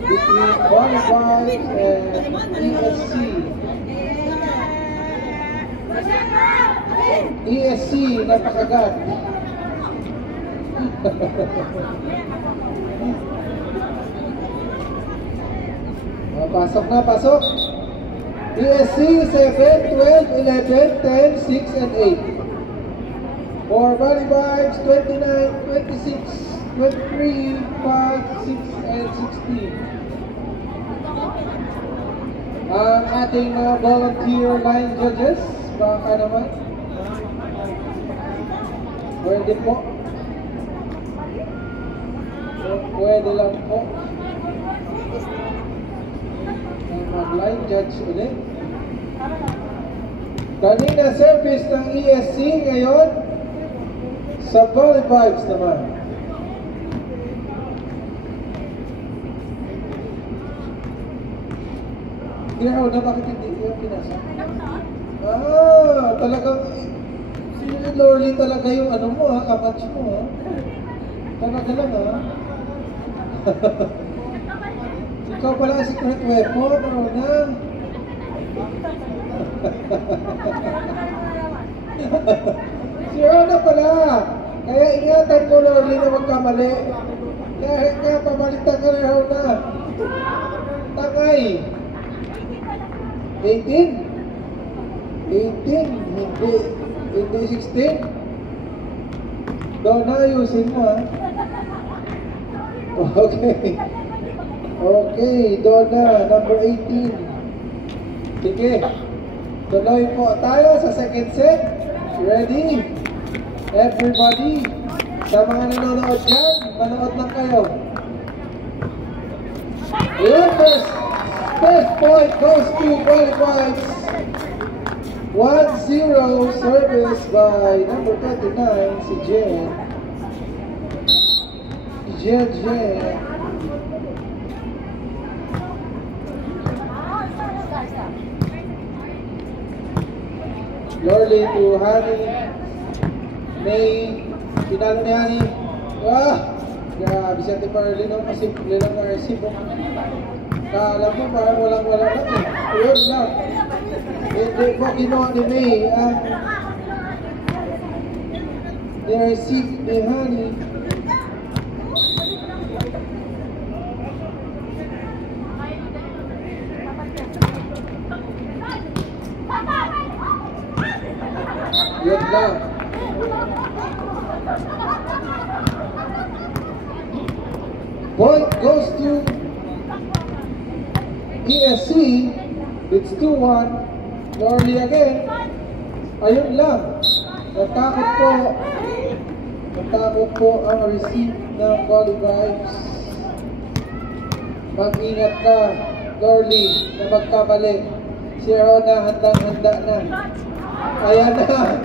between Bonifaz and ESC. ESC, napakagat. Pasok na, pasok. ESC 7, 12, 11, 10, 6, and 8. For Body Vibes 29, 26, 23, 5, 6, and 16. Ang ating mga volunteer line judges, baka naman. Pwede po. Pwede lang po. Mag-line judge ulit. Kanina service ng ESC, ngayon sa Body Vibes naman. Ginaw na, bakit hindi yung pinasa? Talagang si Lorly talaga yung ano mo ha, kamatch mo ha. Talaga lang ha. Ikaw pala ang secret weapon, Rona. Si Rona pala. Kaya ingatan mo, Lorly, na magkamali. Kaya pamalitan ka na, Rona. Tangay. 18? 18? Hindi 16? Doon na, ayusin mo ha. Okay. Okay, doon na, number 18. Sige. Tuloy po tayo sa second set. Ready? Everybody. Sa mga nanonood dyan, manood lang kayo. Ayan, first point goes to Body Vibes. 1-0 service by number 29, si Jen. Jen. Lorly to Hani. May pinalo ni Hani. Grabe siya ti Parley no, masimple lang na resibo. Kala mo parang walang-wala lang eh. Yun lang. Hindi mo ginawa ni May ang ni-receive ni Hani. Yun lang. Point goes to ESC. It's 2-1. Lorly again. Ayun lang. Natakot po ang receive ng Body Vibes. Mag-ingat ka, Lorly, na magkamali. Si Rona handang-handa na. Ayan na.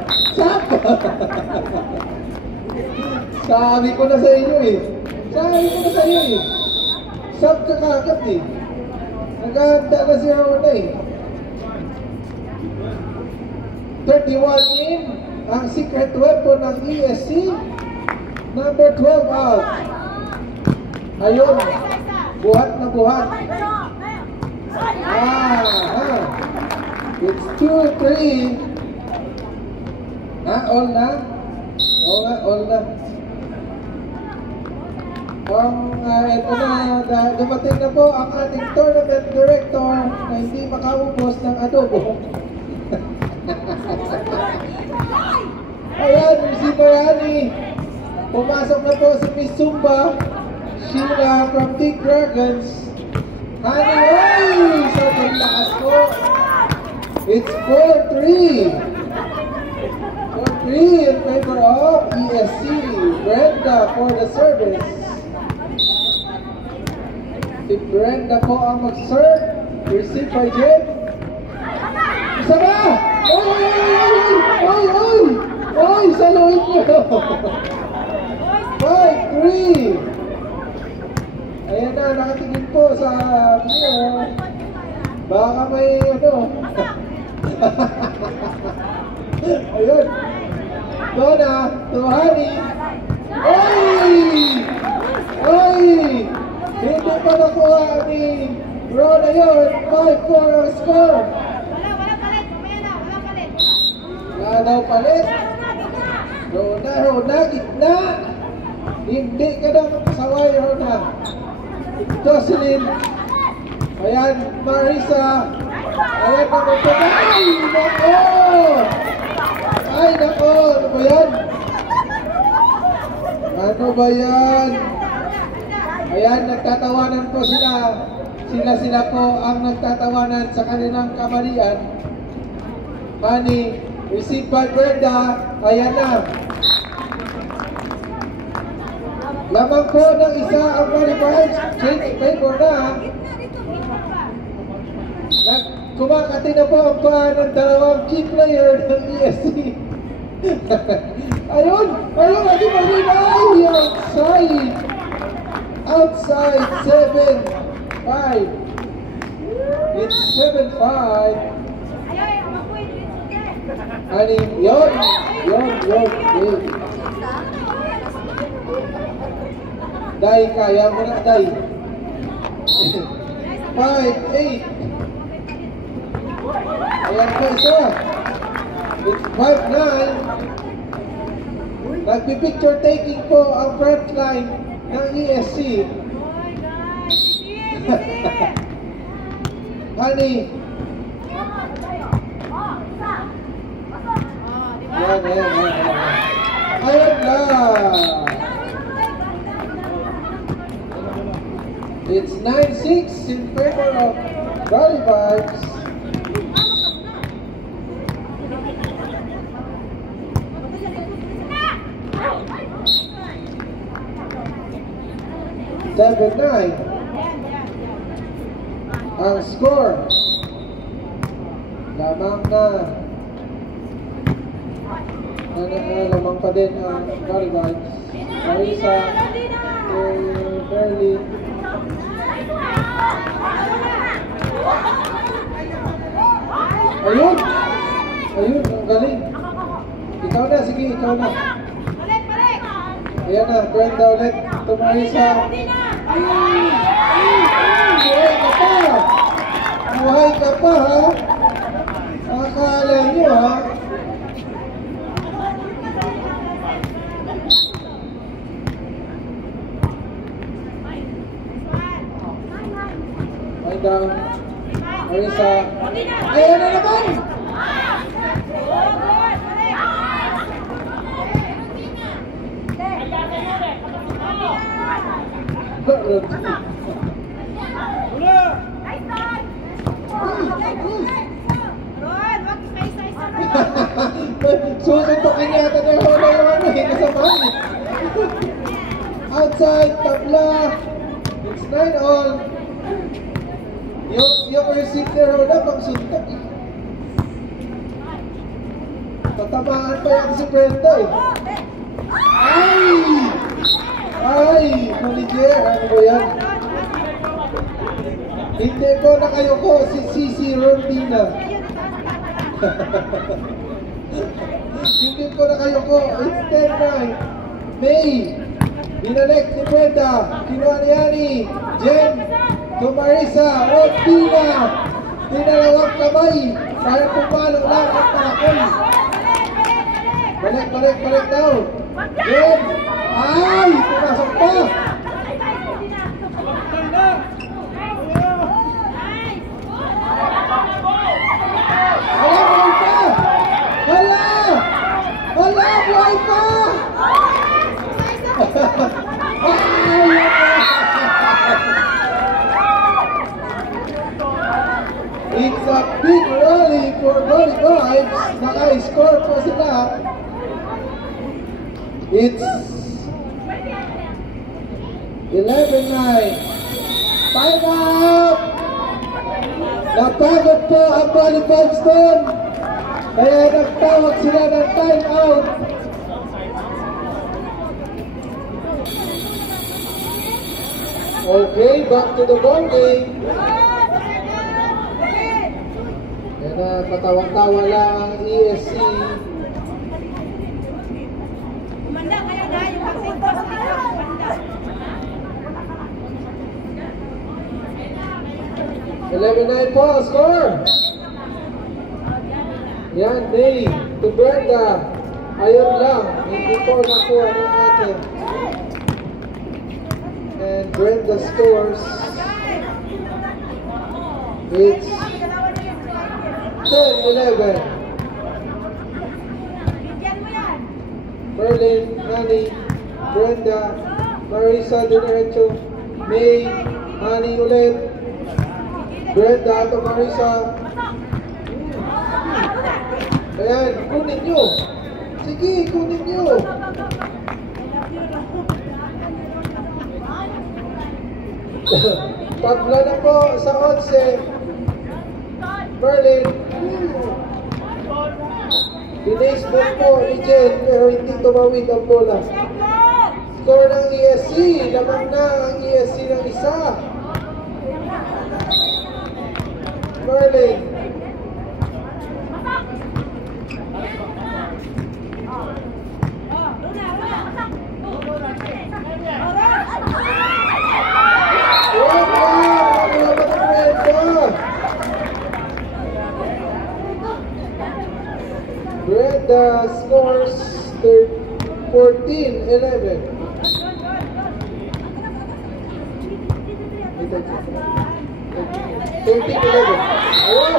Sabi ko na sa inyo eh. Sab ka kakap eh. Naghahanda na si Rona eh. 31 in. Ang secret weapon ng ESC. Number 12 out. Ayun. Buhat na buhat. It's 2-3. All na? All na. Ito na, dumating na po ang ating tournament director na hindi makaubos ng adobo. Ayan, si Mariani. Pumasok na po si Miss Zumba. Sheila from Big Dragons. Honey, sa lakas po. It's 4-3. 4-3 in favor of ESC. Brenda for the service. Si Brenda po ang mag-serve. Receive by Jen. Isa ba? Oy! Saluhin nyo! 5-3. Ayan na, nakatingin po sa video. Baka may ano. Ayun. Donna, Tuhani. Oy! Hindi pa pa nakuha ni Rona yun. 5-4 ang score. Wala palit. Mamaya na, wala palit. Wala daw palit. Rona, gitna. Hindi ka daw saway, Rona. Jocelyn. Ayan, Marisa. Ayan, magpapagay. Ay, nako! Ay, nako! Ano ba yan? Ano ba yan? Ayan, nagtatawanan po sila. Sila po ang nagtatawanan sa kanilang kamalian. Money, received by Brenda. Ayan na. Lamang po ng isa ang money vibes. Change favor na. Kumakati na po ang paa ng dalawang key player ng ESC. Ayun! Ayun! Adi malinaw! Outside! 7-5. It's 7-5. Ani, yun! Day, kaya mo na, Day. 5-8. Ayan po isa. It's 5-9. Nagpipicture taking po ang front line ng ESC. Honey. Ayan. Ayan na. It's 9-6 in favor of Rally Vibes. 7-9 ang score. Lamang pa din ang Rally Vibes. Marisa, Berlin. Ayun, ang galing. Ikaw na, sige, ikaw na. Ayan na, Brenda ulit. Ito Marisa. Buhay ka pa, ha? Akala nyo, ha? Mind down. Marisa. Ayan na naman! Susuntokin yata na yung hula yung ano, hinasamahan eh. Outside, tabla. It's 9-all. Yung receipt ni Rona pang suntok eh. Tatamaan pa yan si Brenda eh. Ay! Manager, ano ba yan? Hindi po na kayo ko, si Cici Rondina. Hindi po na kayo ko, it's 10-9. May, binalik ni Brenda, kinuha ni Annie, Jen, to Marisa, Rondina, tinalawang kamay, para pumalo lang ang palakol. Balik daw. Jen, ay, pumasok pa. Buhay pa! It's a big rally for Rally Vibes. Naka-score po sila. It's 11-9. Time out! Napagod po ang Rally Vibes doon. Kaya nagtawag sila ng time out. Okay, back to the ball game. Yan na, patawang-tawa lang ang ESC. Kumanda kaya na yung vaccine ko sa likod. Kumanda. 11-9 po, score! Yan, May to Brenda. Ayun lang, hindi po nakuha ng atin. And Brenda scores. It's 10-11. Berlin, Honey, Brenda, Marisa diretso, May, Honey ulit, Brenda to Marisa. Ayan, kunin nyo. Sige, kunin nyo. Tabla na po sa 11. Berlin. Binisbol po ni Jen pero hindi tumawid ang bola. Score ng ESC. Lamang na ang ESC ng isa. Berlin. Brenda scores 14-11. 13-11. Ayun.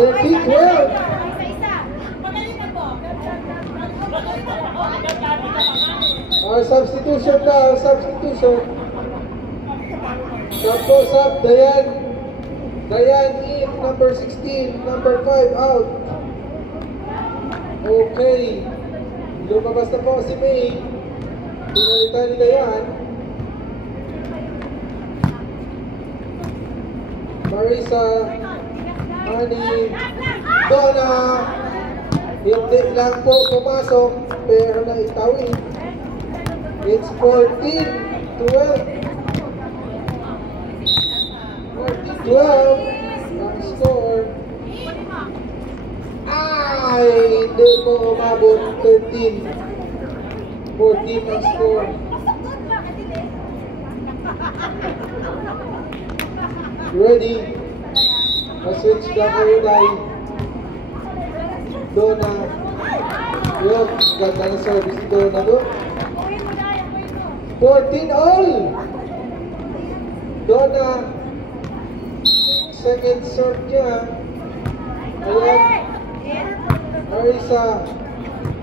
13-12. Substitution daw, substitution. Tapos up, Dayan. Dayan in, number 16, number 5 out. Okay. Lumabas na po si May. Pinalitan nila yan. Marisa, Honey, Donna. Hindi lang po pumasok, pero naitawid. It's 14-12. 14-12 ang score. Ay, hindi po umabot. 13. 14 ang score. Ready? Na-switch na kayo tayo. Donna. Yun, ganda na service ni Donna doon. 14 all. Donna. Second serve niya. Ayan. Marisa.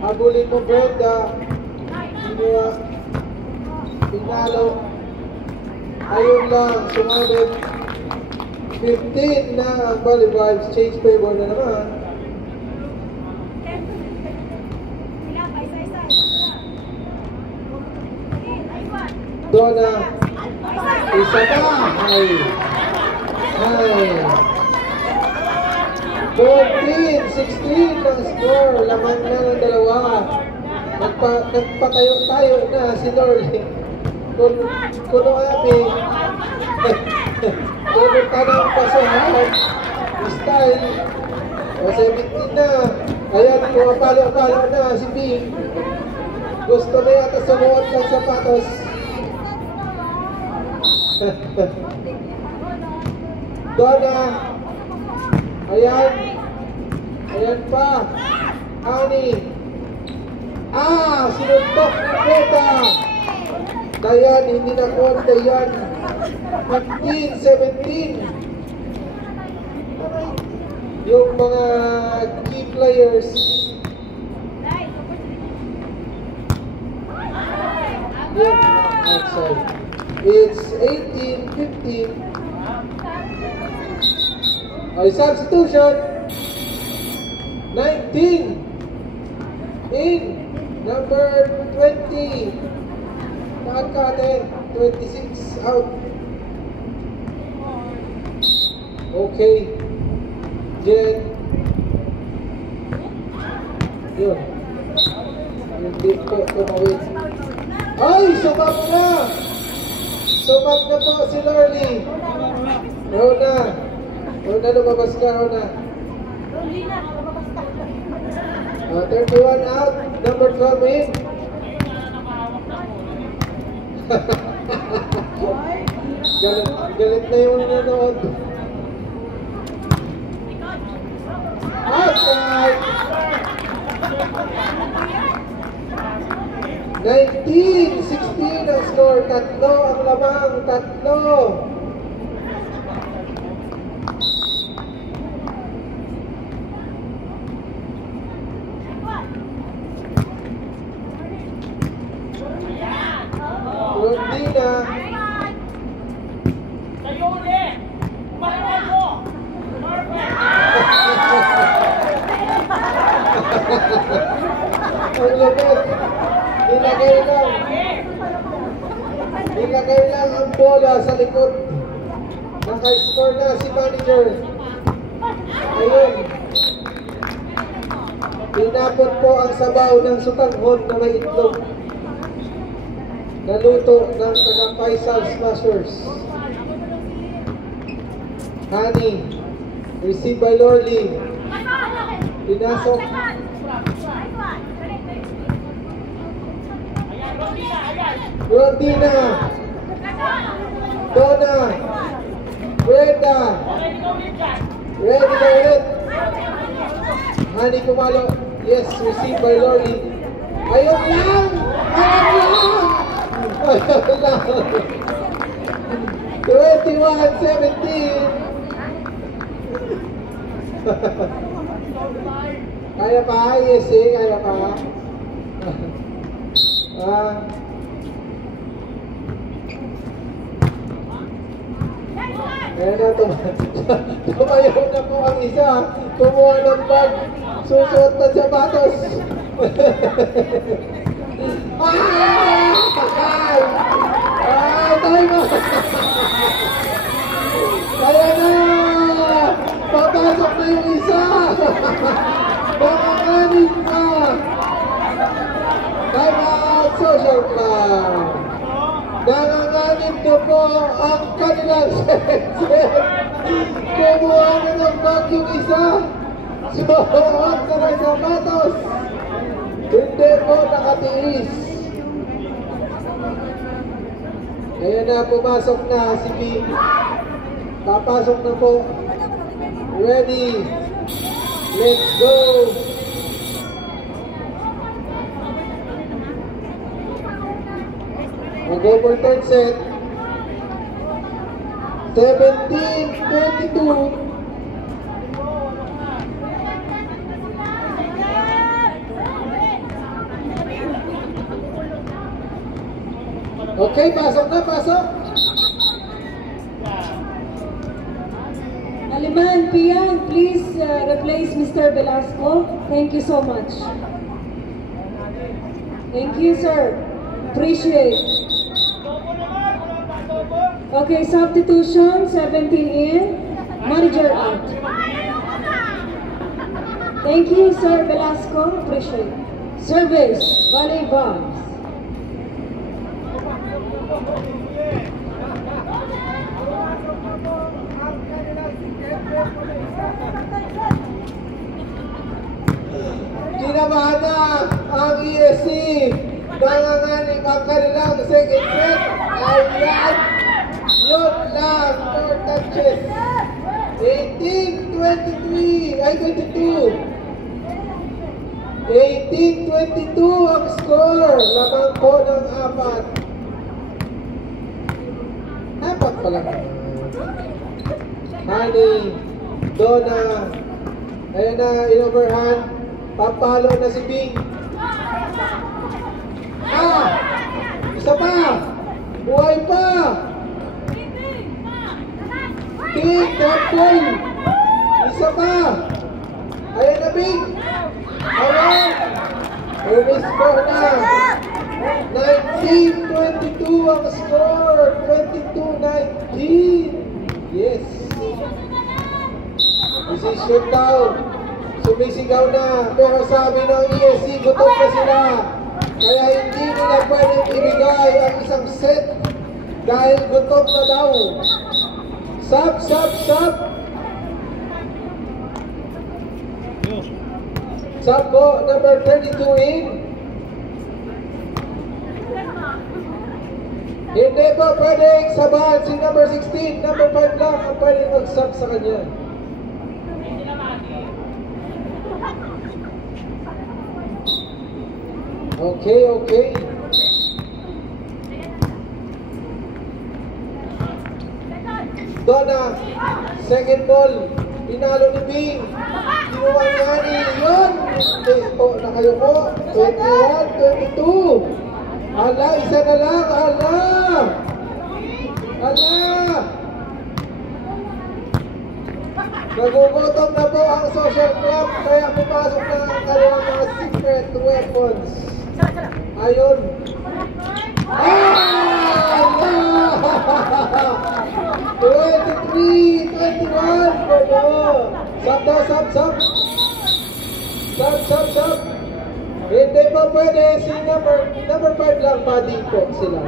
Habulin mo Brenda. Sinuha. Pinalo. Ayun lang. Sumunod. 15 na ang Valley Vibes. Change favor na naman. Donna. Isa pa. Ay. Ay. 14-16 ang score. Lamang na ng dalawa. Nagpatayo-tayo na si Lorly. Kuno kami. Kuno tanong pa sa house. Style. O 17 na. Ayan, pumapalo-palo na si Bing. Gusto na yata sumuot ng sapatos. Donna. Ayan. Ayan pa. Honey. Sinuntok ni Beta. Dayan, hindi na kuha Dayan. 15-17. Yung mga key players. Yun, outside. It's 18-15. Ay, substitution. 19. In. Number 20. Nakakatin. 26 out. Okay. Jen. Yun. Hindi po tumawid. Ay! Sumap na! Sumap na po si Lorly. Rona. Rona, lumabas ka, Rona. 31 out. Number 12 in. Galit, galit na yung nanonood. Outside! 19-16 ang score. Tatlo ang lamang. Tatlo. Rondina. Ang lupit. Nilagay lang ang bola sa likod. Naka-score na si manager. Ayun. Pinapot po ang sabaw ng sutanghon na may itlog. Naluto ng taga-Faisal Smashers. Honey. Received by Lorly. Pinasok. Rondina. Donna. Brenda. Ready na ulit. Honey kumalo. Yes, received by Lorly. Ayun lang! Ayun lang! Ayun lang! 21-17. Kaya pa? Yes eh, kaya pa. Ayan na, tumayo na po ang isa. Kumuha ng bag. Susuot na sapatos. Ay! Time out! Kaya na! Papasok na yung isa! Makanganin pa! Time out! Social club! Nanganganin ko po ang kanilang set. Kumuha na ng bag yung isa. Suot na ng sapatos. Hindi po nakatiis. Kaya na pumasok na si Bing. Papasok na po. Ready. Let's go. We'll go for third set. 17-22. Okay, pasok na, pasok. Aliman, Piang, please replace Mr. Velasco. Thank you so much. Thank you, sir. Appreciate. Okay, substitution, 17 in, manager out. Thank you, Sir Velasco. Appreciate. Service, volley bombs. Kinabahan na ang ESC. Nanganganin ang kanilang second set. Ayan. Yun lang. 4 touches. 18-23. Ay, 22. 18-22 ang score. Lamang po ng 4. Apat pala. Honey. Donna. Ayan na, in-overhand. Papalo na si Bing. Isa pa. Buhay pa. Bing, that point. Isa pa. Ayan na Bing. Ayan. Service score na. 19-22 ang score. 22-19. Yes. Decision down. Sumisigaw na. Pero sabi ng ESC, gutom na sila. Kaya hindi nila pwedeng ibigay ang isang set. Dahil gutom na daw. Sub, sub, sub. Sub po, number 32 in. Hindi po pwedeng sabahan si number 16. Number 5 lang ang pwedeng mag-sub sa kanya. Okay, okay. Donna, second ball. Pinalo ni Bing. Kinuha niya ni Leon. Nakayoko. 21, 22. Ala, isa na lang. Ala. Ala. Nagugutom na po ang social club. Kaya pumasok na ang kanilang mga secret weapons. Ayun. Ala. 23, 21. Sub daw, sub. Sub. Hindi pa pwede si number 5 lang, padding po sila.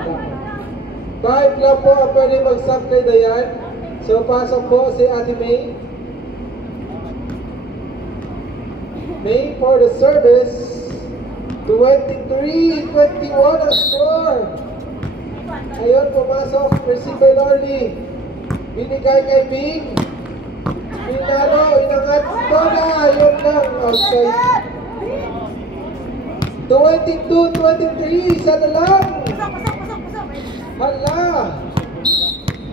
5 lang po ang pwede mag-sub kay Dayan. So pasok po si Ate May. May for the service. 23, 21 ang score. Ayun, pumasok. Receive by Lorly. Binigay kay Bing. Pinalo, inangat. Donna, ayun lang. Outside. 22, 23, isa na lang.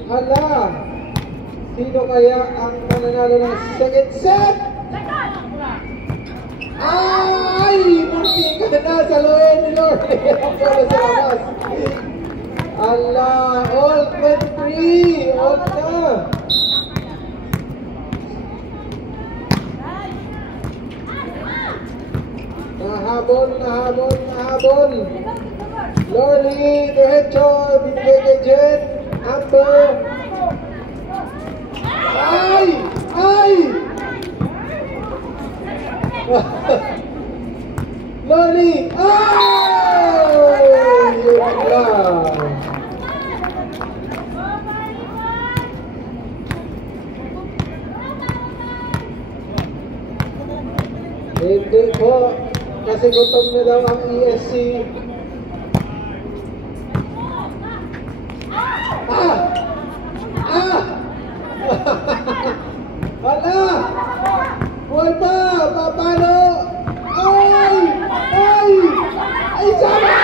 Hala. Sino kaya ang mananalo ng second set? Ay! Munti ka na sa loen ni Lorly. Ang pala sa labas. Hala, all 23, all na. Nahabol. Lorly, derecho, binigay kay Jen. Amber. Ay! Lorly! Ay! Yun lang. Hindi po. Kasi gutom na daw ang ESC. Hala! Buwan pa! Papalo! Ay! Sama!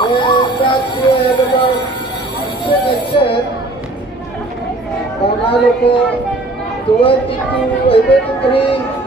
And that's the end of our second set. Panalo po 23